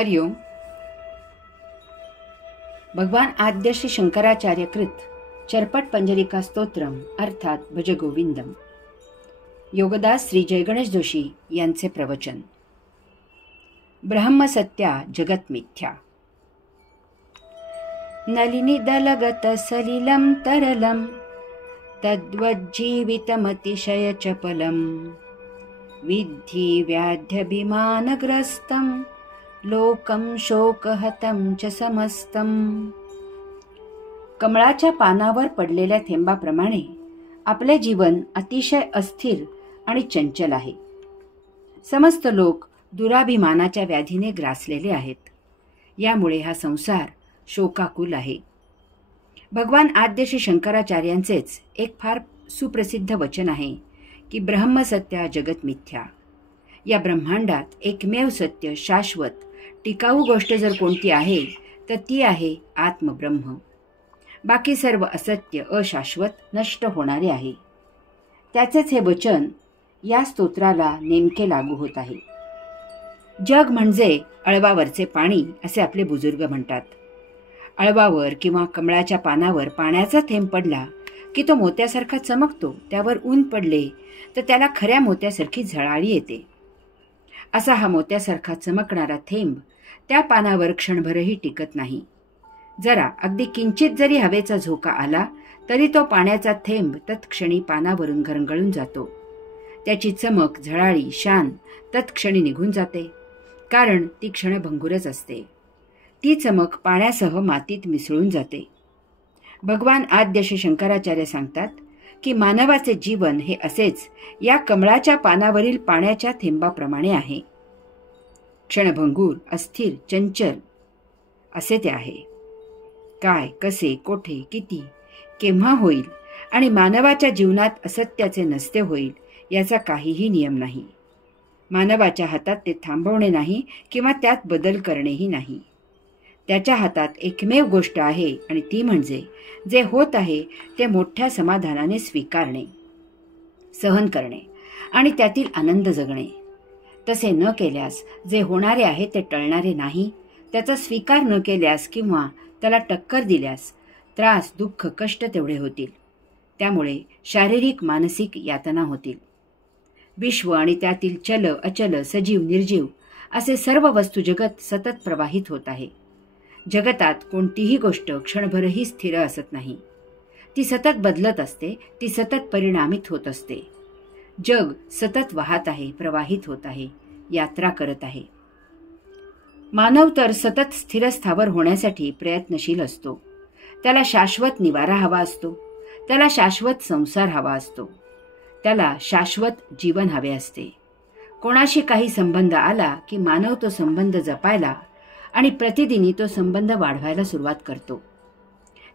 हरिओम. भगवान आद्य श्री शंकराचार्य कृत चरपट पंजरिका स्तोत्रम अर्थात भजगोविंदम. योगदास श्री जयगणेश जोशी यांचे प्रवचन. ब्रह्मसत्या जगत मिथ्या. नलिनी दलगत सलिलं तरलं तद्वज्जीवितमतिशय चपलं विद्धि व्याध्यभिमानग्रस्तं लोकं शोकहतं च समस्तं. कमळाच्या पानावर पडलेल्या थेंबाप्रमाणे आपले जीवन अतिशय अस्थिर आणि चंचल आहे. समस्त लोक दुराभिमानाच्या व्याधीने ग्रासलेले आहेत. यामुळे हा संसार शोकाकुल आहे. भगवान आद्य श्री शंकराचार्यांचेच एक फार सुप्रसिद्ध वचन आहे की ब्रह्मसत्या जगत मिथ्या. या ब्रह्मांडात एकमेव सत्य, शाश्वत, टिकाऊ गोष्ट जर कोणती आहे तर ती आहे आत्मब्रह्म. बाकी सर्व असत्य, अशाश्वत, नष्ट होणारे आहे. त्याचेच हे वचन या स्तोत्राला नेमके लागू होत आहे. जग म्हणजे अळवावरचे पाणी असे आपले बुजुर्ग म्हणतात. अळवावर किंवा कमळाच्या पानावर पाण्याचा थेंब पडला की तो मोत्यासारखा चमकतो. त्यावर ऊन पडले तर त्याला खऱ्या मोत्यासारखी झळाळी येते. असा हा मोत्यासारखा चमकणारा थेंब त्या पानावर क्षणभरही टिकत नाही. जरा अगदी किंचित जरी हवेचा झोका आला तरी तो पाण्याचा थेंब तत्क्षणी पानावरून घरंगळून जातो. त्याची चमक, झळाळी, शान तत्क्षणी निघून जाते, कारण ती क्षणभंगुरच असते. ती चमक पाण्यासह मातीत मिसळून जाते. भगवान आद्य श्री शंकराचार्य सांगतात की मानवाचे जीवन हे असेच या कमळाच्या पानावरील पाण्याच्या थेंबाप्रमाणे आहे. क्षणभंगूर, अस्थिर, चंचल असे ते आहे. काय, कसे, कोठे, किती, केव्हा होईल आणि मानवाच्या जीवनात असत्याचे नसते होईल याचा काहीही नियम नाही. मानवाच्या हातात ते थांबवणे नाही किंवा त्यात बदल करणेही नाही. त्याच्या हातात एकमेव गोष्ट आहे आणि ती म्हणजे जे होत आहे ते मोठ्या समाधानाने स्वीकारणे, सहन करणे आणि त्यातील आनंद जगणे. तसे न केल्यास जे होणारे आहे ते टळणारे नाही. त्याचा स्वीकार न केल्यास किंवा त्याला टक्कर दिल्यास त्रास, दुःख, कष्ट तेवढे होतील. त्यामुळे शारीरिक, मानसिक यातना होतील. विश्व आणि त्यातील चल, अचल, सजीव, निर्जीव असे सर्व वस्तू जगत सतत प्रवाहित होत आहे. जगतात कोणतीही गोष्ट क्षणभरही स्थिर असत नाही. ती सतत बदलत असते. ती सतत परिणामित होत असते. जग सतत वाहत आहे, प्रवाहित होत आहे, यात्रा करत आहे. मानव तर सतत स्थिरस्थावर होण्यासाठी प्रयत्नशील असतो. त्याला शाश्वत निवारा हवा असतो. त्याला शाश्वत संसार हवा असतो. त्याला शाश्वत जीवन हवे असते. कोणाशी काही संबंध आला की मानव तो संबंध जपायला आणि प्रतिदिनी तो संबंध वाढवायला सुरुवात करतो.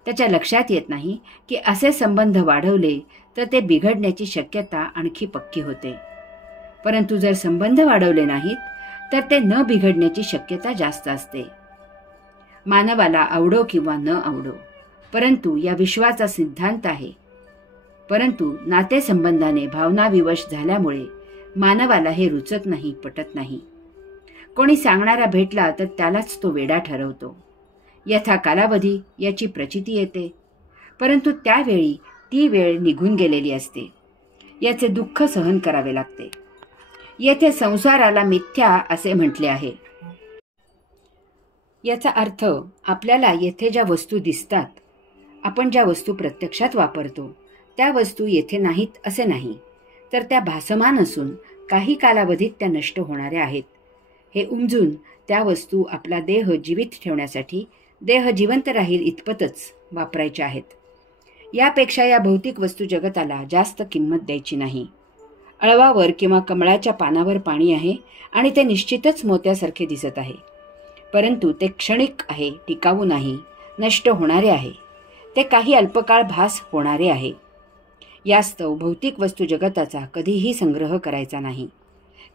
त्याच्या लक्षात येत नाही की असे संबंध वाढवले तर ते बिघडण्याची शक्यता आणखी पक्की होते. परंतु जर संबंध वाढवले नाहीत तर ते न बिघडण्याची शक्यता जास्त असते. मानवाला आवडो किंवा न आवडो, परंतु या विश्वाचा सिद्धांत आहे. परंतु नातेसंबंधाने भावनाविवश झाल्यामुळे मानवाला हे रुचत नाही, पटत नाही. कोणी सांगणारा भेटला तर त्यालाच तो वेडा ठरवतो. यथा कालावधी याची प्रचिती येते, परंतु त्यावेळी ती वेळ निघून गेलेली असते. याचे दुःख सहन करावे लागते. येथे संसाराला मिथ्या असे म्हटले आहे. याचा अर्थ आपल्याला येथे ज्या वस्तू दिसतात, आपण ज्या वस्तू प्रत्यक्षात वापरतो त्या वस्तू येथे नाहीत असे नाही, तर त्या भासमान असून काही कालावधीत त्या नष्ट होणाऱ्या आहेत. हे उमजून त्या वस्तू आपला देह जीवित ठेवण्यासाठी, देह जिवंत राहील इतपतच वापरायच्या आहेत. यापेक्षा या भौतिक वस्तू जगताला जास्त किंमत द्यायची नाही. अळवावर किंवा कमळाच्या पानावर पाणी आहे आणि ते निश्चितच मोत्यासारखे दिसत आहे, परंतु ते क्षणिक आहे, टिकाऊ नाही, नष्ट होणारे आहे. ते काही अल्पकाळ भास होणारे आहे. यास्तव भौतिक वस्तू जगताचा कधीही संग्रह करायचा नाही,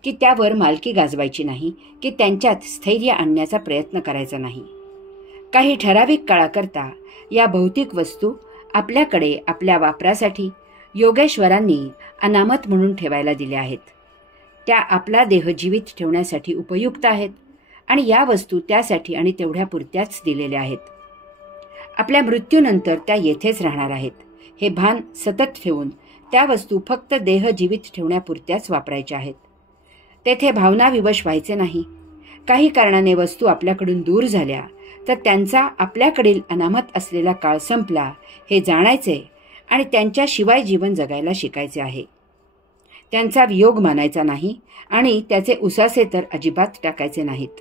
की त्यावर मालकी गाजवायची नाही, की त्यांच्यात स्थैर्य आणण्याचा प्रयत्न करायचा नाही. काही ठराविक काळाकरता या भौतिक वस्तू आपल्याकडे आपल्या वापरासाठी योगेश्वरांनी अनामत म्हणून ठेवायला दिल्या आहेत. त्या आपला देह जीवित ठेवण्यासाठी उपयुक्त आहेत आणि या वस्तू त्यासाठी आणि तेवढ्या पुरत्याच दिलेल्या आहेत. आपल्या मृत्यूनंतर त्या येथेच राहणार आहेत हे भान सतत ठेवून त्या वस्तू फक्त देह जीवित ठेवण्यापुरत्याच वापरायच्या आहेत. तेथे भावनाविवश व्हायचे नाही. काही कारणाने वस्तू आपल्याकडून दूर झाल्या तर त्यांचा आपल्याकडील अनामत असलेला काळ संपला हे जाणायचे आणि त्यांच्याशिवाय जीवन जगायला शिकायचे आहे. त्यांचा वियोग मानायचा नाही आणि त्याचे उसासे तर अजिबात टाकायचे नाहीत.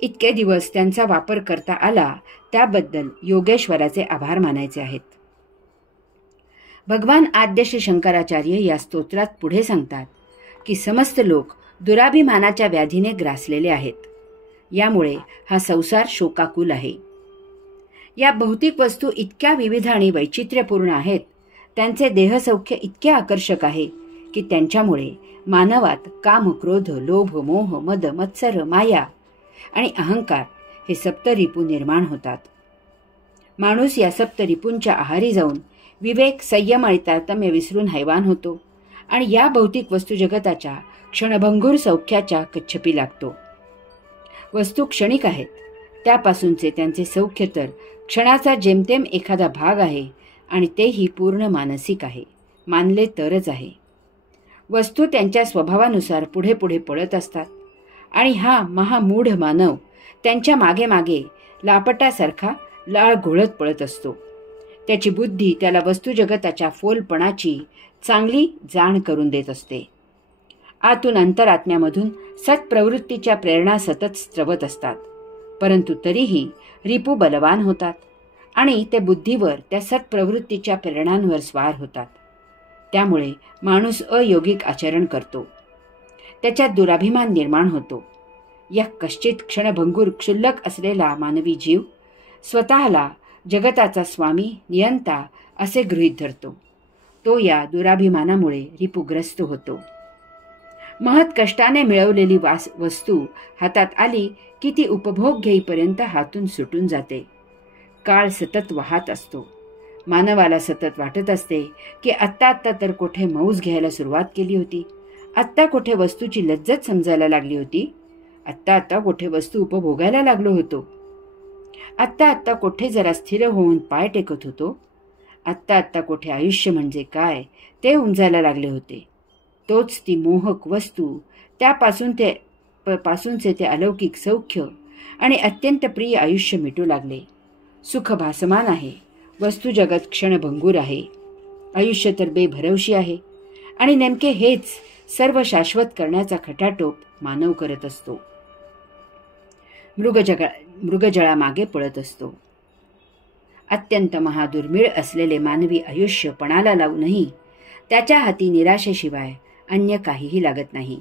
इतके दिवस त्यांचा वापर करता आला त्याबद्दल योगेश्वराचे आभार मानायचे आहेत. भगवान आद्य श्री शंकराचार्य या स्तोत्रात पुढे सांगतात की समस्त लोक दुराभिमानाच्या व्याधीने ग्रासलेले आहेत. यामुळे हा संसार शोकाकुल आहे. या भौतिक वस्तू इतक्या विविध आणि वैचित्र्यपूर्ण आहेत, त्यांचे देहसौख्य इतके आकर्षक आहे की त्यांच्यामुळे मानवात काम, क्रोध, लोभ, मोह, मद, मत्सर, माया आणि अहंकार हे सप्तरिपू निर्माण होतात. माणूस या सप्तरिपूंच्या आहारी जाऊन विवेक, संयम आणि तारतम्य विसरून हैवान होतो आणि या भौतिक वस्तू जगताच्या क्षणभंगूर सौख्याच्या कच्छपी लागतो. वस्तू क्षणिक आहेत, त्यापासूनचे त्यांचे सौख्य तर क्षणाचा जेमतेम एखादा भाग आहे आणि तेही पूर्ण मानसिक आहे, मानले तरच आहे. वस्तू त्यांच्या स्वभावानुसार पुढे पुढे पळत असतात आणि हा महामूढ मानव त्यांच्या मागे मागे लापटासारखा लाळ घोळत पळत असतो. त्याची बुद्धी त्याला वस्तू जगताच्या फोलपणाची चांगली जाण करून देत असते. आतून अंतरात्म्यामधून सत्प्रवृत्तीच्या प्रेरणा सतत स्रवत असतात, परंतु तरीही रिपू बलवान होतात आणि ते बुद्धीवर त्या सत्प्रवृत्तीच्या प्रेरणांवर स्वार होतात. त्यामुळे माणूस अयोगिक आचरण करतो, त्याच्यात दुराभिमान निर्माण होतो. या कश्चित क्षणभंगूर क्षुल्लक असलेला मानवी जीव स्वतःला जगताचा स्वामी, नियंता असे गृहीत धरतो. तो या दुराभिमानामुळे रिपुग्रस्त होतो. महत् कष्टाने मिळवलेली वस्तू हातात आली की ती उपभोग घेईपर्यंत हातून सुटून जाते. काळ सतत वाहत असतो. मानवाला सतत वाटत असते की आत्ता तर कोठे मौज घ्यायला सुरुवात केली होती, आत्ता कोठे वस्तूची लज्जत समजायला लागली होती, आत्ता कोठे वस्तू उपभोगायला लागलो होतो, आत्ता कोठे जरा स्थिर होऊन पाय टेकत होतो, आत्ता कोठे आयुष्य म्हणजे काय ते उमजायला लागले होते. तोच ती मोहक वस्तू, त्यापासूनचे ते अलौकिक सौख्य आणि अत्यंत प्रिय आयुष्य मिटू लागले. सुख भासमान आहे, वस्तू जगत क्षणभंगूर आहे, आयुष्य तर बेभरवशी आहे आणि नेमके हेच सर्व शाश्वत करण्याचा खटाटोप मानव करत असतो. मृगजळामागे पळत असतो. अत्यंत महादुर्मिळ असलेले मानवी आयुष्य पणाला लावूनही त्याच्या हाती निराशेशिवाय अन्य काहीही लागत नाही.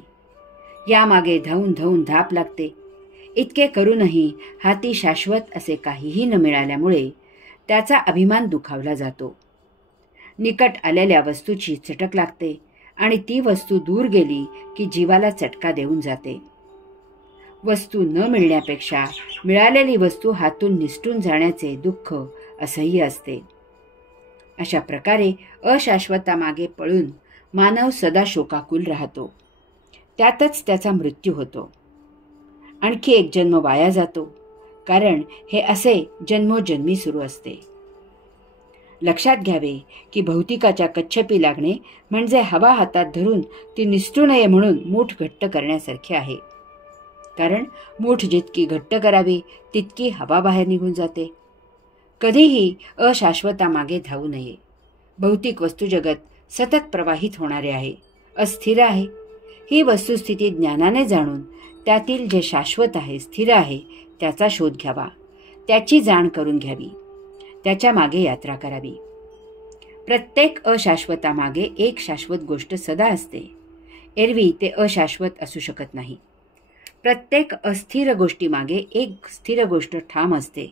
यामागे धावून धावून धाप लागते. इतके करूनही हाती शाश्वत असे काहीही न मिळाल्यामुळे त्याचा अभिमान दुखावला जातो. निकट आलेल्या वस्तूची चटक लागते आणि ती वस्तू दूर गेली की जीवाला चटका देऊन जाते. वस्तू न मिळण्यापेक्षा मिळालेली वस्तू हातून निसटून जाण्याचे दुःख असह्य असते. अशा प्रकारे अशाश्वतामागे पळून मानव सदा शोकाकुल राहतो. त्यातच त्याचा मृत्यू होतो. आणखी एक जन्म वाया जातो, कारण हे असे जन्मोजन्मी सुरू असते. लक्षात घ्यावे की भौतिकाच्या कच्छपी लागणे म्हणजे हवा हातात धरून ती निसटू नये म्हणून मूठ घट्ट करण्यासारखे आहे. कारण मूठ जितकी घट्ट करावी तितकी हवा बाहेर निघून जाते. कधीही अशाश्वतामागे धावू नये. भौतिक वस्तुजगत सतत प्रवाहित होणारे आहे, अस्थिर आहे. ही वस्तुस्थिती ज्ञानाने जाणून त्यातील जे शाश्वत आहे, स्थिर आहे, त्याचा शोध घ्यावा, त्याची जाण करून घ्यावी, त्याच्या मागे यात्रा करावी. प्रत्येक अशाश्वतामागे एक शाश्वत गोष्ट सदा असते. एरवी ते अशाश्वत असू शकत नाही. प्रत्येक अस्थिर गोष्टीमागे एक स्थिर गोष्ट ठाम असते.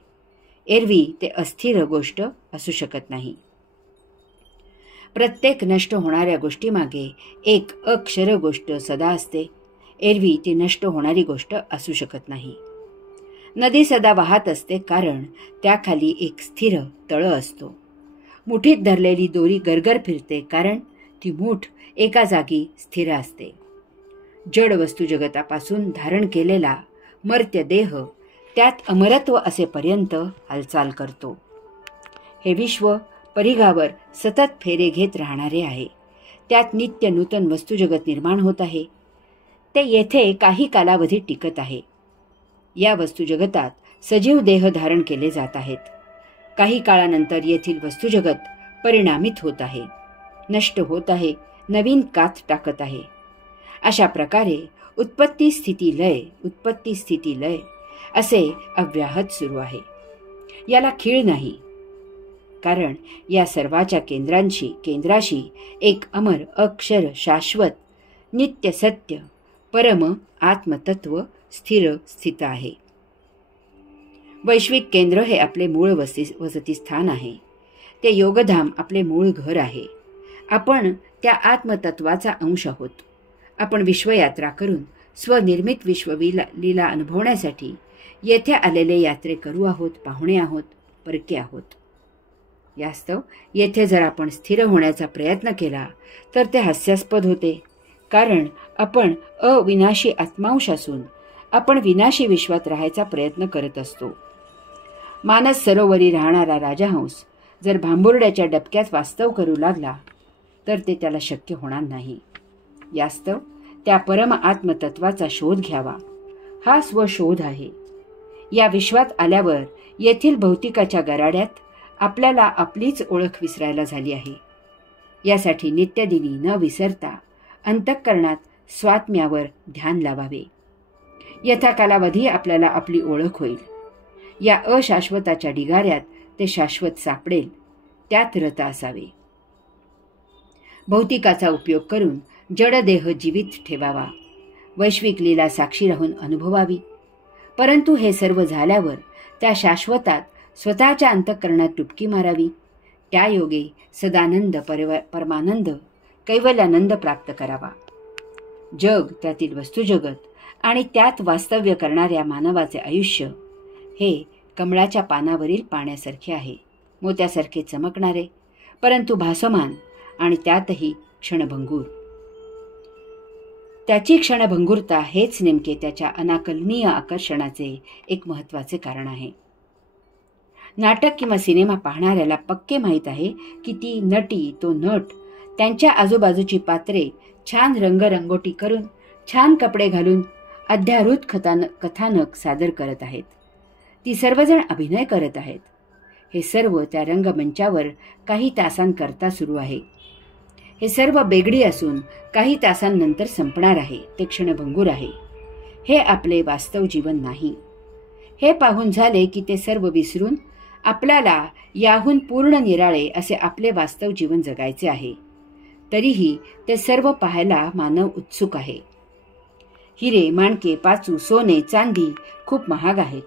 एरवी ते अस्थिर गोष्ट असू शकत नाही. प्रत्येक नष्ट होणाऱ्या गोष्टीमागे एक अक्षर गोष्ट सदा असते. एरवी ती नष्ट होणारी गोष्ट असू शकत नाही. नदी सदा वाहत असते कारण त्याखाली एक स्थिर तळ असतो. मुठीत धरलेली दोरी गरगर फिरते कारण ती मूठ एका जागी स्थिर असते. जड वस्तू जगतापासून धारण केलेला मर्त्य देह त्यात अमरत्व असेपर्यंत हालचाल करतो. हे विश्व परिघावर सतत फेरे घेत राहणारे आहे. त्यात नित्य नूतन वस्तुजगत निर्माण होत आहे. ते येथे काही कालावधी टिकत आहे. या वस्तुजगतात सजीव देह धारण केले जात आहेत. काही काळानंतर येथील वस्तुजगत परिणामित होत आहे, नष्ट होत आहे, नवीन कात टाकत आहे. अशा प्रकारे उत्पत्ती स्थिती लय असे अव्याहत सुरू आहे. याला खीळ नाही, कारण या सर्वाच्या केंद्राशी एक अमर अक्षर शाश्वत नित्य सत्य परम आत्मतत्व स्थित आहे. वैश्विक केंद्र हे आपले मूळ वसतिस्थान आहे. ते योगधाम आपले मूळ घर आहे. आपण त्या आत्मतत्वाचा अंश आहोत. आपण विश्वयात्रा करून स्वनिर्मित विश्वलीला अनुभवण्यासाठी येथे आलेले यात्रेकरू आहोत, पाहुणे आहोत, परके आहोत. यास्तव येथे जर आपण स्थिर होण्याचा प्रयत्न केला तर ते हास्यास्पद होते, कारण आपण अविनाशी आत्मांश असून आपण विनाशी विश्वात राहायचा प्रयत्न करत असतो. मानस सरोवरी राहणारा राजहंस जर भांबुर्ड्याच्या डबक्यात वास्तव करू लागला तर ते त्याला शक्य होणार नाही. यास्तव त्या परम आत्मतत्वाचा शोध घ्यावा. हा स्वशोध आहे. या विश्वात आल्यावर येथील भौतिकाच्या गराड्यात आपल्याला आपलीच ओळख विसरायला झाली आहे. यासाठी नित्यदिनी न विसरता अंतःकरणात स्वात्म्यावर ध्यान लावावे. यथाकालावधी आपल्याला आपली ओळख होईल. या अशाश्वताच्या ढिगाऱ्यात ते शाश्वत सापडेल, त्यात रत असावे. भौतिकाचा उपयोग करून जडदेह जीवित ठेवावा. वैश्विक लीला साक्षी राहून अनुभवावी. परंतु हे सर्व झाल्यावर त्या शाश्वतात स्वतःच्या अंतःकरणात डुबकी मारावी. त्या योगे सदानंद परमानंद कैवल्यानंद प्राप्त करावा. जग, त्यातील वस्तुजगत आणि त्यात वास्तव्य करणाऱ्या मानवाचे आयुष्य हे कमळाच्या पानावरील पाण्यासारखे आहे. मोत्यासारखे चमकणारे, परंतु भासमान आणि त्यातही क्षणभंगूर. त्याची क्षणभंगुरता हेच नेमके त्याच्या अनाकलनीय आकर्षणाचे एक महत्त्वाचे कारण आहे. नाटक किंवा सिनेमा पाहणाऱ्याला पक्के माहीत आहे की ती नटी, तो नट त्यांच्या आजूबाजूची पात्रे छान रंगरंगोटी करून, छान कपडे घालून अध्यारूत कथानक सादर करत आहेत. ती सर्वजण अभिनय करत आहेत. हे सर्व त्या रंगमंचावर काही तासांकरता सुरू आहे. हे सर्व बेगडी असून काही तासांनंतर संपणार आहे. ते क्षणभंगूर आहे. हे आपले वास्तव जीवन नाही. हे पाहून झाले की ते सर्व विसरून आपल्याला याहून पूर्ण निराळे असे आपले वास्तव जीवन जगायचे आहे. तरीही ते सर्व पाहायला मानव उत्सुक आहे. हिरे, माणके, पाचू, सोने, चांदी खूप महाग आहेत.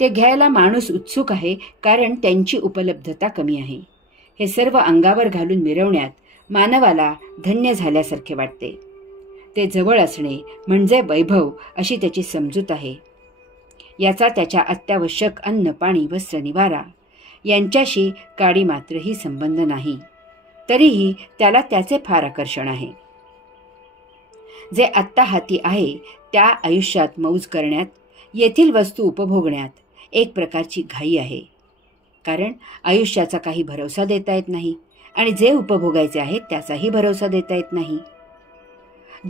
ते घ्यायला माणूस उत्सुक आहे, कारण त्यांची उपलब्धता कमी आहे. हे सर्व अंगावर घालून मिरवण्यात मानवाला धन्य झाल्यासारखे वाटते. ते जवळ असणे म्हणजे वैभव अशी त्याची समजूत आहे. याचा त्याच्या अत्यावश्यक अन्न, पाणी, वस्त्र, निवारा यांच्याशी काडी मात्रही संबंध नाही. तरीही त्याला त्याचे फार आकर्षण आहे. जे आत्ता हाती आहे त्या आयुष्यात मौज करण्यात, येथील वस्तू उपभोगण्यात एक प्रकारची घाई आहे. कारण आयुष्याचा काही भरोसा देता येत नाही आणि जे उपभोगायचे आहे त्याचाही भरोसा देता येत नाही.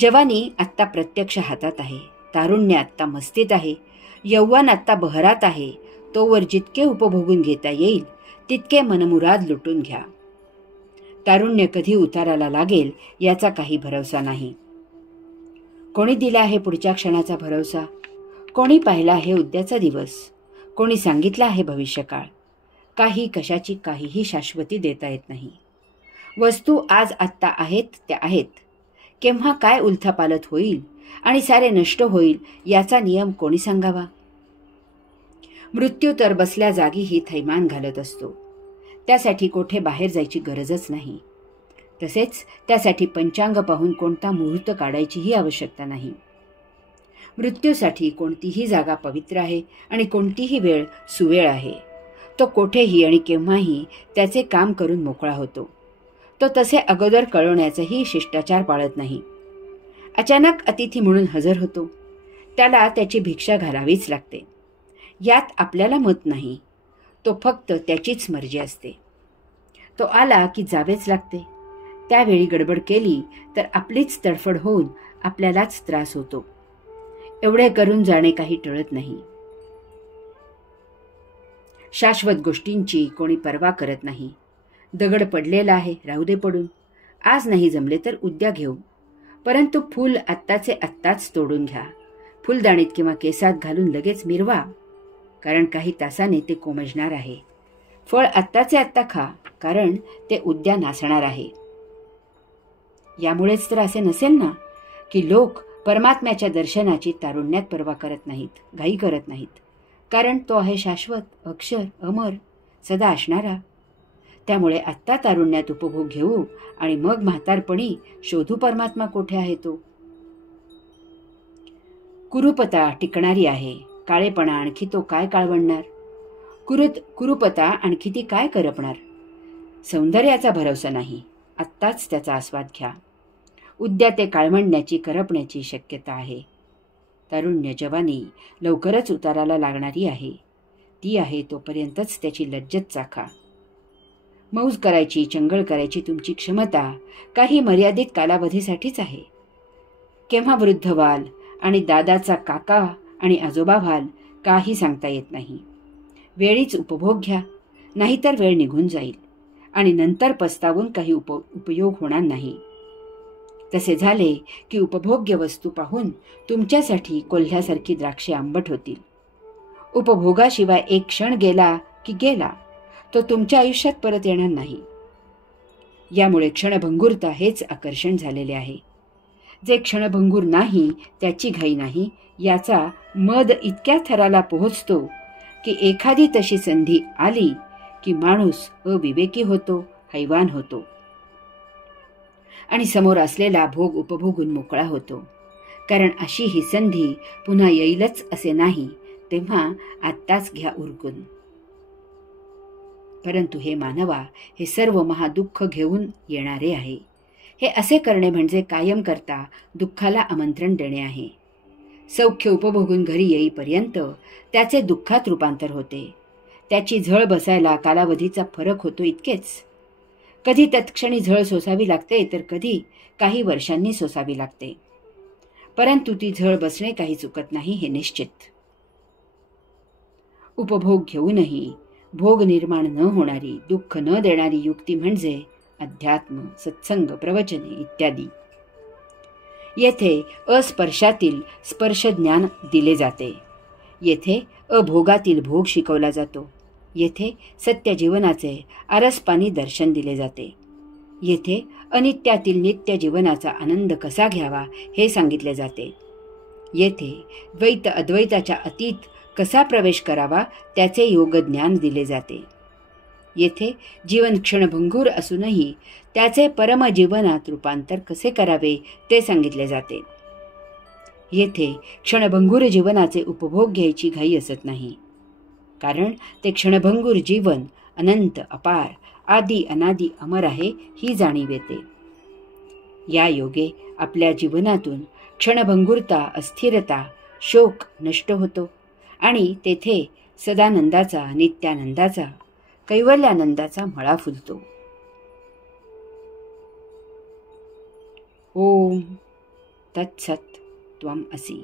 जवानी आत्ता प्रत्यक्ष हातात आहे. तारुण्य आत्ता मस्तीत आहे. यौवन आत्ता बहरात आहे. तोवर जितके उपभोगून घेता येईल तितके मनमुराद लुटून घ्या. तारुण्य कधी उताराला लागेल याचा काही भरोसा नाही. कोणी दिला आहे पुढच्या क्षणाचा भरोसा? कोणी पाहिला आहे उद्याचा दिवस? कोणी सांगितला आहे भविष्यकाळ? काही कशाची काहीही शाश्वती देता येत नाही. वस्तू आज आत्ता आहेत त्या आहेत. केव्हा काय उलथापालथ होईल आणि सारे नष्ट होईल याचा नियम कोणी सांगावा? मृत्यू तर बसल्या जागीही थैमान घालत असतो. त्यासाठी कोठे बाहेर जायची गरजच नाही. तसेच त्यासाठी पंचांग पाहून कोणता मुहूर्त काढायचीही आवश्यकता नाही. मृत्यूसाठी कोणतीही जागा पवित्र आहे आणि कोणतीही वेळ सुवेळ आहे. तो कोठेही आणि केव्हाही त्याचे काम करून मोकळा होतो. तो तसे अगोदर कळवण्याचाही शिष्टाचार पाळत नाही. अचानक अतिथी म्हणून हजर होतो. त्याला त्याची भिक्षा घालावीच लागते. यात आपल्याला मत नाही. तो फक्त त्याचीच मर्जी असते. तो आला की जावेच लागते. त्यावेळी गडबड केली तर आपलीच तडफड होऊन आपल्यालाच त्रास होतो. एवढे करून जाणे काही टळत नाही. शाश्वत गोष्टींची कोणी पर्वा करत नाही. दगड पडलेला आहे, राहू दे पडून. आज नाही जमले तर उद्या घेऊ. परंतु फूल आत्ताचे आत्ताच तोडून घ्या. फुलदाणीत किंवा केसात घालून लगेच मिरवा, कारण काही तासाने ते कोमजणार आहे. फळ आत्ताचे आत्ता खा, कारण ते उद्या नासणार आहे. यामुळेच तर असे नसेल ना की लोक परमात्म्याच्या दर्शनाची तारुण्यात पर्वा करत नाहीत, घाई करत नाहीत. कारण तो आहे शाश्वत, अक्षर, अमर, सदा असणारा. त्यामुळे आत्ता तारुण्यात उपभोग घेऊ आणि मग म्हातारपणी शोधू परमात्मा कोठे आहे तो. कुरूपता टिकणारी आहे, काळेपणा आणखी तो काय काळवणणार. कुरूपता आणखी ती काय करपणार. सौंदर्याचा भरवसा नाही, आत्ताच त्याचा आस्वाद घ्या. उद्या ते काळवंडण्याची, करपण्याची शक्यता आहे. तारुण्य जवानी लवकरच उताराला लागणारी आहे. ती आहे तोपर्यंतच त्याची लज्जत चाखा. मौज करायची, चंगळ करायची तुमची क्षमता काही मर्यादित कालावधीसाठीच आहे. केव्हा वृद्ध व्हाल आणि दादाचा काका आणि आजोबा व्हाल काही सांगता येत नाही. वेळीच उपभोग घ्या, नाहीतर वेळ निघून जाईल आणि नंतर पस्तावून काही उपयोग होणार नाही. तसे झाले की उपभोग्य वस्तू पाहून तुमच्यासाठी कोल्ह्यासारखी द्राक्षे आंबट होतील. उपभोगाशिवाय एक क्षण गेला की गेला, तो तुमच्या आयुष्यात परत येणार नाही. यामुळे क्षणभंगुरता हेच आकर्षण झालेले आहे. जे क्षणभंगूर नाही त्याची घाई नाही, याचा मद इतक्या थराला पोहोचतो की एखादी तशी संधी आली की माणूस अविवेकी होतो, हैवान होतो आणि समोर असलेला भोग उपभोगून मोकळा होतो. कारण अशी ही संधी पुन्हा येईलच असे नाही, तेव्हा आत्ताच घ्या उरकून. परंतु हे मानवा, हे सर्व महादुःख घेऊन येणारे आहे. हे असे करणे म्हणजे कायम करता दुःखाला आमंत्रण देणे आहे. सौख्य उपभोगून घरी येईपर्यंत त्याचे दुःखात रूपांतर होते. त्याची झळ बसायला कालावधीचा फरक होतो इतकेच. कधी तत्क्षणी झळ सोसावी लागते तर कधी काही वर्षांनी सोसावी लागते. परंतु ती झळ बसणे काही चुकत नाही हे निश्चित. उपभोग घेऊनही भोग निर्माण न होणारी, दुःख न देणारी युक्ती म्हणजे अध्यात्म, सत्संग, प्रवचने इत्यादी. येथे अस्पर्शातील स्पर्श ज्ञान दिले जाते. येथे अभोगातील भोग शिकवला जातो. येथे सत्य जीवनाचे आरसपानी दर्शन दिले जाते. येथे अनित्यातील नित्य जीवनाचा आनंद कसा घ्यावा हे सांगितले जाते. येथे द्वैत अद्वैताच्या अतीत कसा प्रवेश करावा त्याचे योगज्ञान दिले जाते. येथे जीवन क्षणभंगूर असूनही त्याचे परमजीवनात रूपांतर कसे करावे ते सांगितले जाते. येथे क्षणभंगूर जीवनाचे उपभोग घ्यायची घाई असत नाही, कारण ते क्षणभंगूर जीवन अनंत, अपार, आदी अनादी अमर आहे ही जाणीव येते. या योगे आपल्या जीवनातून क्षणभंगुरता, अस्थिरता, शोक नष्ट होतो आणि तेथे सदानंदाचा, नित्यानंदाचा, कैवल्यानंदाचा मळा फुलतो. ओम तत्सत त्वम असि.